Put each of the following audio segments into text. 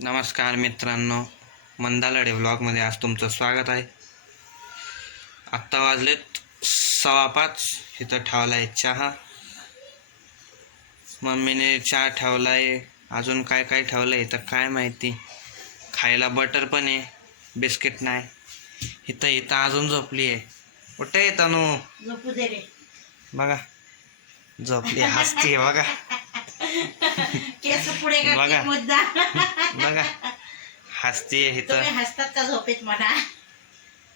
नमस्कार मित्रांनो मंदालडे व्लॉगमध्ये आज तुमचं स्वागत आहे. आत्ता वाजलेत सव्वा पाच इथं ठेवला आहे चहा. मम्मीने चहा ठेवला आहे अजून काय काय ठेवलं आहे तर काय माहिती. खायला बटर पण आहे बिस्किट नाही. इथं इथं अजून झोपली आहे. कुठे आहे तनू? झोपू दे रे. बघा झोपली हसती बघा. केस पुढे बघा. मुद्दा. बघा. हसती आहे तुम्ही इथं हसतात का झोपेत म्हणा?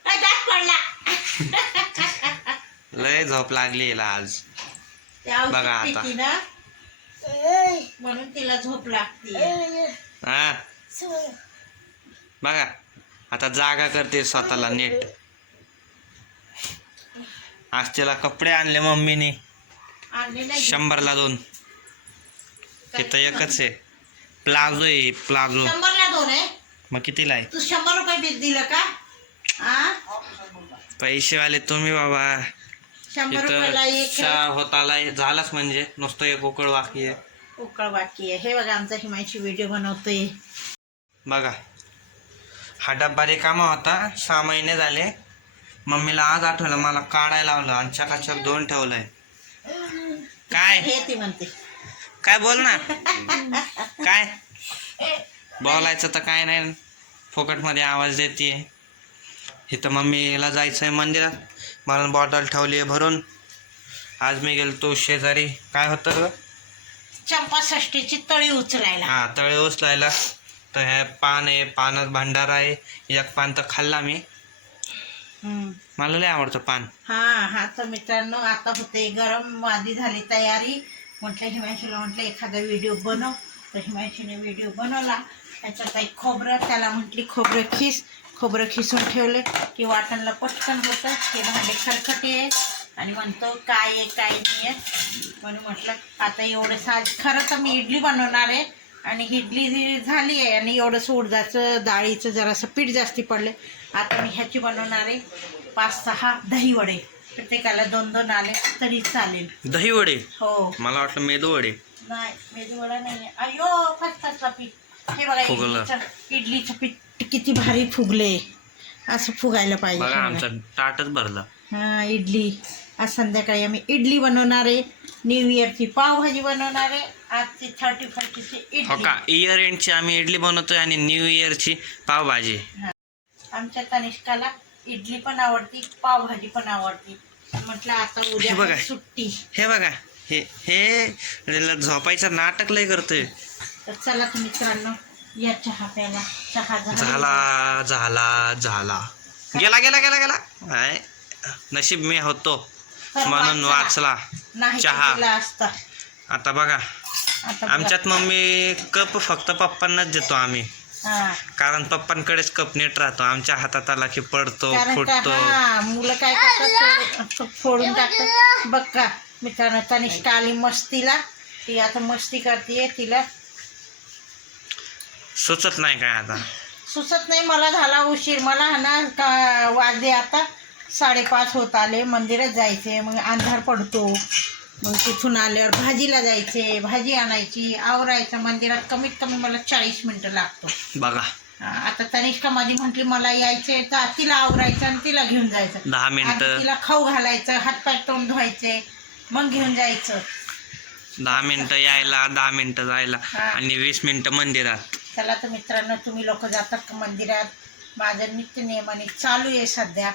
दात पडला. लय झोप लागली हिला आज. ते औषध बघा आता. पिती ना? म्हणून तिला झोप लागते हा? बघा. आता जागा करते स्वतःला नीट. आज तिला कपडे आणले मम्मीने. आणले नाही. शंभरला दोन. तिथं एकच आहे. प्लाझो आहे प्लाझो. शंभरला दोन आहे. मग कितीला आहे? तू शंभर रुपये बिल दिलं का? आ? पैसेवाले तुम्ही बाबा. शंभर रुपयाला इथं एक चहा होत आलाय. झालाच म्हणजे. नुसतं एक उकळ बाकी आहे. उकळ बाकी आहे. हे बघा आमचा हिमांशी व्हिडिओ बनवतोय. बघा. हा डब्बा रिकामा होता. सहा महिने झाले. मम्मीला आज आठवलं. मला काढायला लावलं आणि चकाचक दोन ठेवलंय. काय? हे ती म्हणते. काय बोल ना. काय? बोलायचं तर काय नाही. फुकटमध्ये आवाज देते इथं मम्मीला जायचं आहे मंदिरात. म्हणून बॉटल ठेवली आहे भरून. आज मी गेलो तो शेजारी. काय होतं ग? चंपा षष्टीची तळी उचलायला. हा तळे उचलायला. तर हे पान आहे पानात भांडार आहे. एक पान तर खाल्ला मी. हम्म. मला लय आवडतं पान. हा हा तर मित्रांनो आता होते गरम आधी झाली तयारी. म्हटलं हिमांशूला म्हटलं एखादा व्हिडिओ बनव. तर हिमांशूने व्हिडिओ बनवला. त्याच्यात एक खोबरं त्याला म्हटली खोबरं खिस. खोबरं खिसून ठेवले की वाटणला पटकन होतं. ते भांडे खरखटे आहे आणि म्हणतो काय आहे काय नाही आहे? म्हणून म्हटलं आता एवढं साज खरं तर मी इडली बनवणार आहे. आणि इडली जी झाली आहे आणि एवढं सोडदाचं डाळीचं जरासं पीठ जास्ती पडले आता मी ह्याची बनवणार आहे पाच सहा दही वडे. प्रत्येकाला दोन दोन आले तरी चालेल. दही वडे? हो. मला वाटलं मेदू वडे. नाही मेदू वडा नाही. अयो पीठ. हे बघा फुगलं. इडलीचं इडलीचं पीठ किती भारी फुगले. असं फुगायला पाहिजे. बघा बघा. आमचं ताटच भरलं. हा इडली. आज संध्याकाळी आम्ही इडली बनवणार आहे. न्यू इयरची पावभाजी बनवणार आहे. आजची थर्टी फर्स्टची हो इडली. का? इयर एंडची आम्ही इडली बनवतोय आणि न्यू इयरची पावभाजी. आमच्या तनिष्काला इडली पण आवडती पावभाजी पण आवडती. म्हटलं आता हे बघा. सुट्टी. हे बघा. हे हे झोपायचं नाटक लय करतोय. तर चला तर मित्रांनो या चहा प्याला चहा झाला. झाला झाला गेला गेला गेला गेला. काय नशीब मी होतो म्हणून वाचला. नाही चहा. केला असता. आता बघा. आता बघा. आमच्यात मम्मी कप फक्त पप्पांनाच देतो आम्ही. हा. कारण पप्पांकडेच कप नीट राहतो. आमच्या हातात आला की पडतो कारण का फुटतो. हा मुलं काय करतात फोडून टाकतात. बघ का मित्रांनो तनिष्का आली मस्तीला. ती आता मस्ती करते तिला. सुचत नाही काय आता? सुचत नाही मला झाला उशीर. मला हा ना का वाजले आता? साडेपाच होत आले. मंदिरात जायचे मग अंधार पडतो. मग तिथून आल्यावर भाजीला जायचे भाजी आणायची आवरायचं. मंदिरात कमीत कमी मला चाळीस मिनटं लागतो. बघा. आता तनिष्का माझी म्हटली मला यायचे तर तिला आवरायचं आणि तिला घेऊन जायचं. दहा मिनिटं. तिला खाऊ घालायचं हातपाय तोंड धुवायचे मग घेऊन जायचं. दहा मिनिटं यायला दहा मिनिटं जायला. आणि वीस मिनिटं मंदिरात. चला तर मित्रांनो तुम्ही लोक जातात का मंदिरात? माझं नित्य नियमाने चालू आहे सध्या.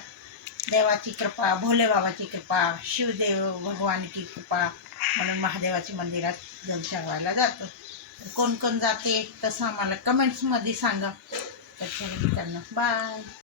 देवाची कृपा भोले बाबाची कृपा शिवदेव भगवानची कृपा म्हणून महादेवाच्या मंदिरात जल चढवायला जातो. तर कोण कोण जाते तसं आम्हाला कमेंट्समध्ये सांगा. तर चला मित्रांनो बाय